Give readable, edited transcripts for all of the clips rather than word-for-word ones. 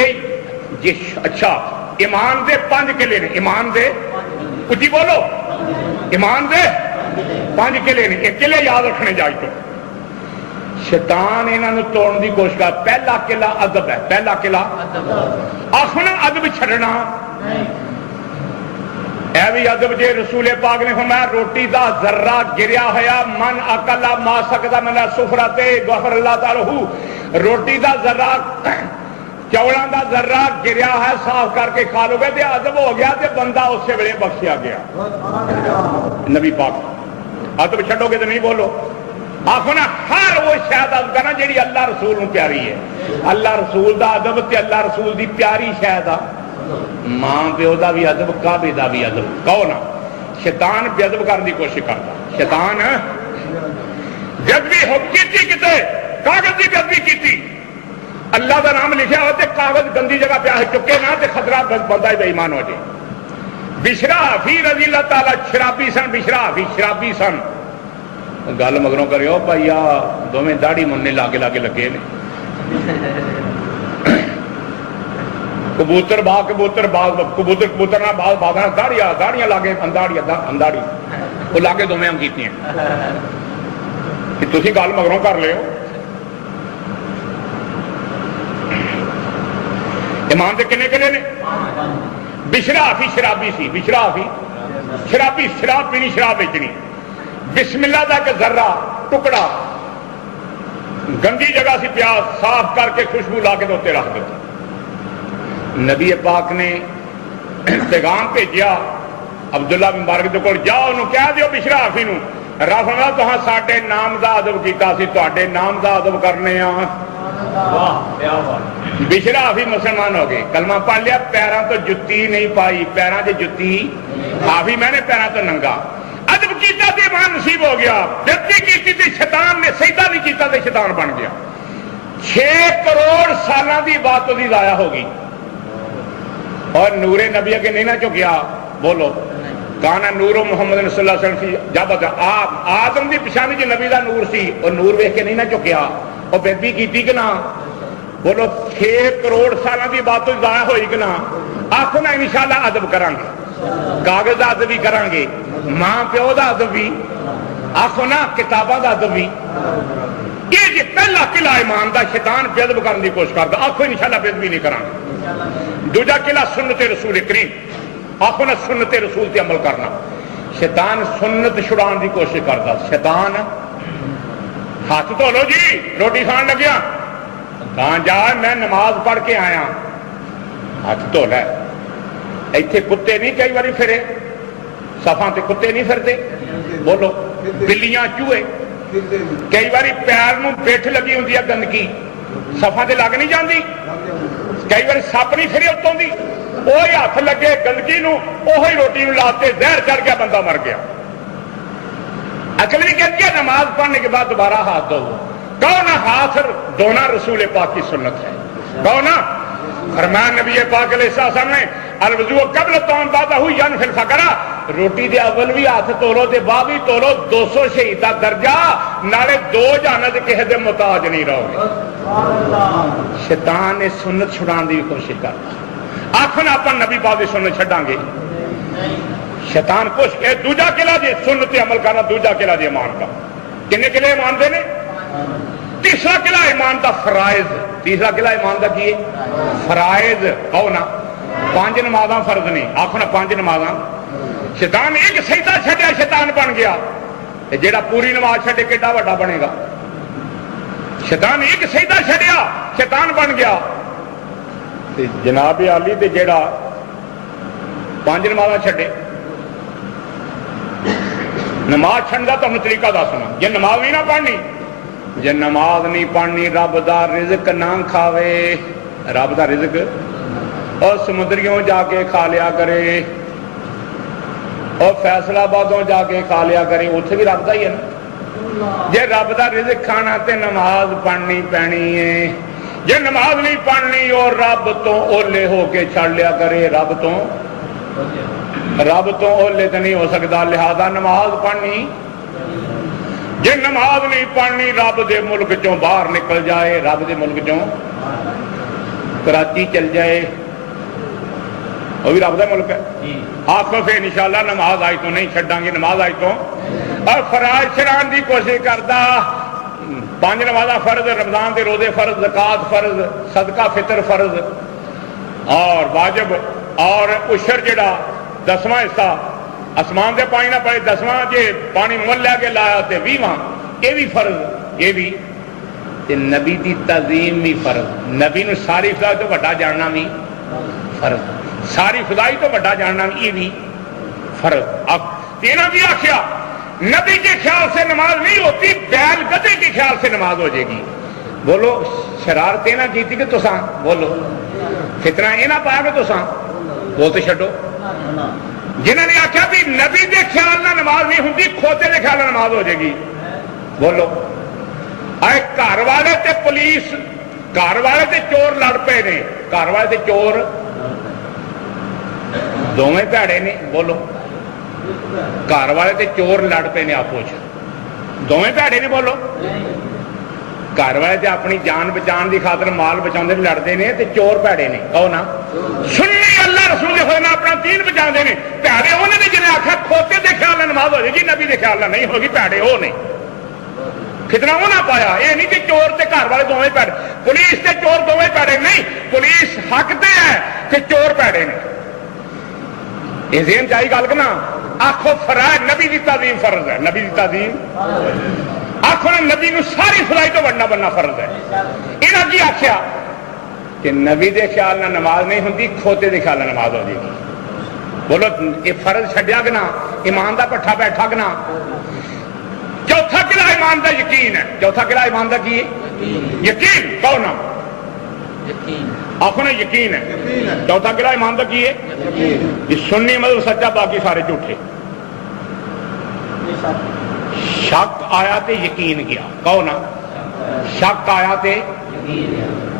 اچھا ایمان دے 5 قلعے نے، ایمان دے اچھی بولو، ایمان دے 5 قلعے نے، یہ قلعے یاد رکھنے جائے تو شیطان انہوں توڑن دی کوشش کر. پہلا قلعہ ادب ہے، پہلا قلعہ آخنا ادب چھڑنا اے بھی ادب. جے رسول پاک نے فرمایا روٹی دا ذرہ گریا ہوا من اکلا ما سکتا من سفرت غفر اللہ تعالی، روٹی دا ذرہ چوڑاں دا ذرہ گریا ہے صاف کر کے کھا لو گے تے ادب ہو گیا تے بندہ اسی ویلے بخشیا گیا. نبی پاک ادب چھڈو گے تو نہیں بولو. آخو نا ہر وہ شاید ادب کرنا جیڑی اللہ رسول نو پیاری ہے. اللہ رسول دا ادب تے اللہ رسول دی پیاری شاید آ ماں پیو دا بھی ادب، کعبے دا بھی ادب. کہو نا شیطان بے ادب کرنے کی کوشش کرتا. شیطان جب بھی حکم کی کتے کاغذ کی بے ادبی کی اللہ کا نام لکھا ہو تے کاغذ گندی جگہ پہ چکے نہ تے خطرہ بندہ بے ایمان ہو جائے. بشرا حفیظ رضی اللہ تعالی شرابی سن، بشرا حفیظ شرابی سن. گل مگروں کریو بھائی دونوں داڑھی مننے لاگے لاگے لگے نے. کبوتر باغ کبوتر باغ کبوتر کبوتر نہ باغ باغ داڑیاں داڑیاں لاگے انداڑی انداڑی وہ لاگے دونوں ہم کیتی ہیں کہ تسی گل مگروں کر لے. ایمان دے کنے کنے نے. بشرا حفیظ شرابی سی، بشرا حفیظ شرابی، شراب پینی شراب بیچنی. بسم اللہ دا کہ ذرہ ٹکڑا گندی جگہ سی پیاز صاف کر کے خوشبو لا کے دوتے رکھ دیتا. نبی پاک نے پیغام بھیجیا عبداللہ بن مبارک دے کول، جاؤ انہوں کہہ دیو بشرا حفیظ نو رفنا تہاں ساڈے نام دا ادب کیتا سی تہاڈے نام دا ادب کرنے آ. بشرا حفیظ مسلمان ہو گئے، کلمہ پڑھ لیا، پیراں تو جتی نہیں پائی، پیراں سے جتی حافظ میں نے پیراں تو ننگا. ادب کیتا تے ایمان نصیب ہو گیا. بےعزتی کیتی تے شیطان نے سجدہ نہیں کیتا تے شیطان بن گیا. 6 کروڑ سالاں دی بات دی ضائع ہو گئی اور نور نبی کے نہیں نہ چکیا. بولو کانا نور محمد صلی اللہ علیہ وسلم سی جب آدم دی پچھانی جو نبی دا نور سی اور نور ویکھ کے نہیں نہ چکیا اور بےعزتی کیتی کہ نہ. بولو 6 کروڑ سالاں دی بات ضائع ہوئی کہ نہ. آخو نا انشاءاللہ ادب کریں گے، کاغذ دا ادب بھی کریں گے، ماں پیو دا ادب بھی، آخو نا کتاباں دا ادب بھی. یہ جی پہلا قلعہ ایمان دا شیطان بے ادب کرنے کی کوشش کرتا. آخو انشاءاللہ بے ادبی نہیں کریں گے. دوجا قلعہ سنت رسول کریم، آخو نا سنت رسول تے عمل کرنا. شیطان سنت چھڑان دی کوشش کرتا. شیطان ہاتھ دھو لو جی روٹی کھان لگیا، کہاں جا میں نماز پڑھ کے آیا، ہاتھ دھو لے. ایتھے کتے نہیں کئی باری پھرے صفاں تے کتے نہیں پھرتے. بولو بلیاں چوہے کئی باری پیر نو پیٹھ لگی ہوں گندگی صفاں تے لگ نہیں جاندی. کئی بار سپ نہیں پھرے اتوں دی، وہی ہاتھ لگے گندگی نو وہی روٹی نو لاتے زہر چڑھ گیا بندہ مر گیا. اکل بھی کہتی ہے نماز پڑھنے کے بعد دوبارہ ہاتھ دھو. کہو نا ہاتھ دھونا رسول پاک کی سنت ہے. کہو نا فرمان نبی پاک علیہ السلام نے الوضوء قبل طعام بعد ہوئی یعنی پھر فکرا روٹی دے اول بھی ہاتھ تولو تے بعد بھی تولو. 200 شہید دا درجہ نالے 2 جانت کسی دے محتاج نہیں رہو گے. شیطان نے سنت چھڑان دی کوشش کرتا. آخر اپن نبی پاک دی سنت چھڈاں گے شیطان کوشش کے. دوجا قلعہ جی سنت عمل کرنا، دوجا قلعہ جی ایمان کا. کنے قلعے ایمان دے نے؟ تیسرا قلعہ ایمان دا فرائض. تیسرا قلعہ ایمان دا کی فرائض. کہو نا 5 نمازاں فرض نہیں. آخو نا 5 نمازاں. شیطان ایک سجدہ چھڈیا شیطان بن گیا. جیڑا پوری نماز چھڈے کیڈا وڈا بنے گا. شیطان ایک سجدہ چھڈیا شیطان بن گیا. جناب علی تے جیڑا 5 نمازاں چھڈے. نماز چھڈن دا تمہیں طریقہ دسنا. جے نماز نہیں نہ پڑھنی، جے نماز نہیں پڑھنی رب دا رزق نہ کھاوے. رب دا رزق اور سمندریوں جا کے کھا لیا کرے اور فیصلہ آبادوں جا کے کھا لیا کرے. اتنے بھی رب دا ہی ہے نا. جے رب دا رزق کھانا تے نماز پڑھنی پینی ہے. جے نماز نہیں پڑھنی اور رب تو اولے ہو کے چھڑ لیا کرے. رب تو اولے تو نہیں ہو سکتا. لہذا نماز پڑھنی. جے نماز نہیں پڑھنی رب دے ملک چوں باہر نکل جائے. رب دے ملک چوں کراچی چل جائے وہ بھی رب کا ملک ہے. آخو پھر انشاءاللہ نماز آج تو نہیں چھڈاں گے, نماز آج تو. اور فراز چھڑان کی کوشش کرتا, 5 نمازاں فرض, رمضان کے روزے فرض, زکات فرض, صدقہ فطر فرض اور واجب, اور عشر جڑا 10واں حصہ آسمان سے پانی نہ پڑے, 10واں جے پانی مل لے کے لایا تو 20واں یہ بھی فرض, یہ بھی نبی دی تعظیم بھی فرض. نبی نو ساری فضائی تو بڑا جاننا بھی فرض, ساری فضائی تو بڑا جاننا بھی یہ بھی فرض. اب تینا بھی آخیا نبی کے خیال سے نماز نہیں ہوتی, بیل گدے کے خیال سے نماز ہو جائے گی. بولو شرارتیں نہ کی کہ تساں, بولو فتنہ یہ نہ پایا کہ تساں, بولتے چھڈو. جنہوں نے آخیا بھی نبی کے خیال نہ نماز نہیں ہوتی, کھوتے کے خیال نہ نماز ہو جائے گی. بولو اے گھر والے تے پولیس, گھر والے تے چور لڑ پے نے, گھر والے تے چور دونوں بھڑے نے. بولو گھر والے تے چور لڑ پے نے, آپو دونوں بھڑے نے. بولو گھر والے تے اپنی جان بچان دی خاطر مال بچاؤ لڑتے ہیں تے چور بھڑے نے. کہو نا سنی اللہ رسول دے ہوئے اپنا دین بچا نے. بھڑے انہوں نے جنہیں آخیا کھوتے دے خیال نہ نماز ہو جائے گی, نبی دے خیال نہ نہیں ہوگی, بھڑے وہ نے. کتنا وہ نہ پایا, یہ نہیں کہ چور تے گھر والے دونوں بھڑے, پولیس تے چور دونوں بھڑے نہیں, پولیس حق تے ہے کہ چور بھڑے نے. یہ ذہن چاہیے گل کہ نا. آخو فرائض نبی دی تعظیم فرض ہے, نبی دی تعظیم. آخو نبی نو ساری فضائی تو بڑھنا بننا فرض ہے. انہاں کی آخیا کہ نبی دے خیال نہ نماز نہیں ہوتی, کھوتے دے خیال نہ نماز ہو جائے گی. بولو یہ فرض چھڈیا کہ نہ, ایمان دا پٹھا بیٹھا کہ نہ. چوتھا قلعہ ایمان دا یقین ہے. چوتھا قلعہ ایمان دا کی ہے یقین. کہو نا آخو نا یقین ہے. چوتھا قلعہ ایمان دا کی ہے یہ سنی مطلب سچا, باقی سارے جھوٹے. شک آیا تے یقین گیا. کہو نا شک آیا تے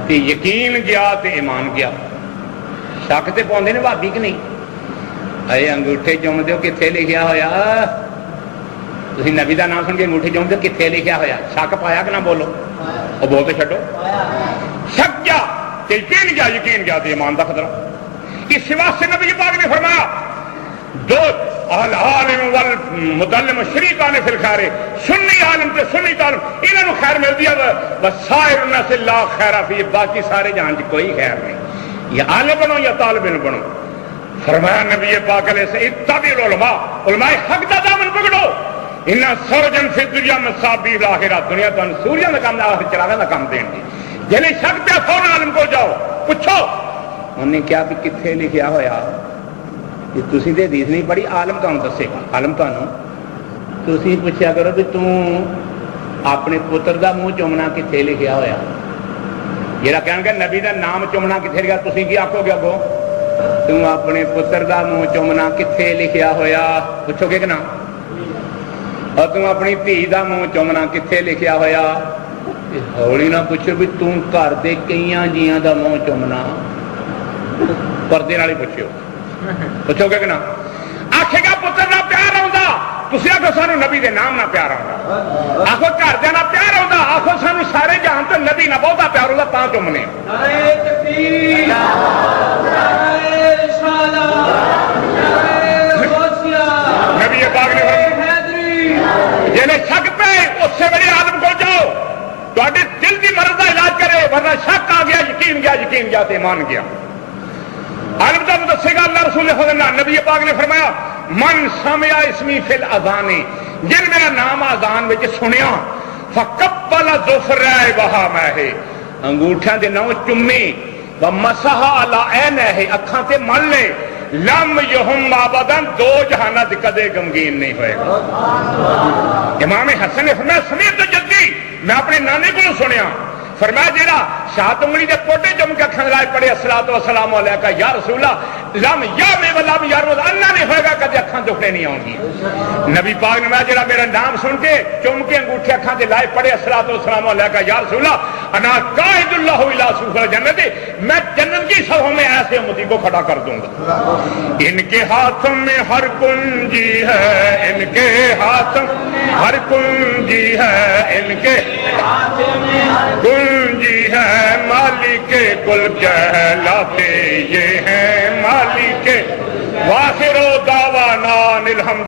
یقین گیا تے ایمان گیا. شک تے پاؤندے نے بھابی کہ نہیں, اے انگوٹھے چومتے ہو کتنے لکھیا ہوا, تھی نبی کا نام سن کے انگوٹھے چومتے ہو کتنے لکھیا ہوا. شک پایا کہ نہ, بولو وہ بولتے چھڈو. شک گیا تے یقین گیا, یقین گیا تے ایمان دا خطرہ. اس واسطے نبی پاک نے فرمایا دو العالم والمتعلم شریکان فی الخیر, سنی عالم تے سنی عالم انہاں نو خیر ملدی ہے, وسائر الناس لا خیر فی, باقی سارے جہان چ کوئی خیر نہیں. یا عالم بنو یا طالب علم بنو. فرمایا نبی پاک علیہ السلام اتبعوا العلماء, علماء حق دا دامن پکڑو. انہاں سرجن فی الدنیا مصابیح الاخرہ, دنیا تو سوریاں دا کام, آخر چراغاں دا کام دین دی. جنہیں شک پہ فوراً عالم کو جاؤ پوچھو. انہوں نے کیا بھی کتنے لکھیا ہوا, تسی تے حدیث نہیں پڑھی, عالم تمہیں دسے گا. عالم تسی پوچھا کرو بھی تم اپنے پتر دا منہ چومنا کتنے لکھیا ہوا. جہاں کہن گے نبی دا نام چومنا کتنے لکھا, تسی کی آکھو گے اگوں تم اپنے پتر دا منہ چومنا کتنے لکھیا ہوا, پوچھو گے کہ نا. اور تم اپنی دھی دا منہ چومنا کتنے لکھیا ہوا. ہولی نہ پوچھو بھی تم گھر دے کئیاں جیاں دا منہ چومنا, پردے نال ہی پوچھو. پوچھو گے کہ نا. آخے گا پتر نہ پیار آؤں, تھی آخو سانو نبی دے نام نہ پیار آؤں, آخو گھر دے نہ پیار آؤں, آخو سانو سارے جہان تو نبی نہ بہتا پیار ہوتا, تا چومنے. نبی پاک نے جنہیں شک پہ اس سے بڑے عالم کو جاؤ, تھوڑے دل کی مرض کا علاج کرے, ورنہ شک آ گیا یقین گیا, یقین گیا تو ایمان گیا. عالم تو دسے گا اللہ رسول خدا. نبی پاک نے فرمایا من سمع اسمی فی الاذان, جن میرا نام اذان وچ سنیا, فقبل ظفرائے وہا میں, انگوٹھیاں دے نو چومی, ومسح علی عینیہ, اکھاں تے مل لے, لم یہم ابدا, دو جہانات کدے غمگین نہیں ہوئے گا. امام حسن نے فرمایا سمیت جدی, میں اپنے نانے کو سنیا, فرمایا جیڑا شاہت انگلی دے پوٹے چم کے اکھاں لائے پڑے الصلوۃ والسلام علیکہ یا رسول اللہ, لم یامے ولم یرمز اللہ نہیں ہوئے گا کدی اکھاں دکھنے نہیں آؤں گی. نبی پاک نے جڑا میرا نام سن کے چوم کے انگوٹھے اکھاں تے لائے پڑھے الصلوۃ والسلام علیکہ یا رسول اللہ انا قائد اللہ الی سوق جنت، میں جنت کی صفوں میں ایسے امتی کو کھڑا کر دوں گا. ان کے ہاتھوں میں ہر کنجی ہے، ان کے ہاتھوں ہر کنجی ہے، ان کے کنجی ہے، مالک کل کہلاتے یہ ہیں مالک. واخر دعوانا الحمد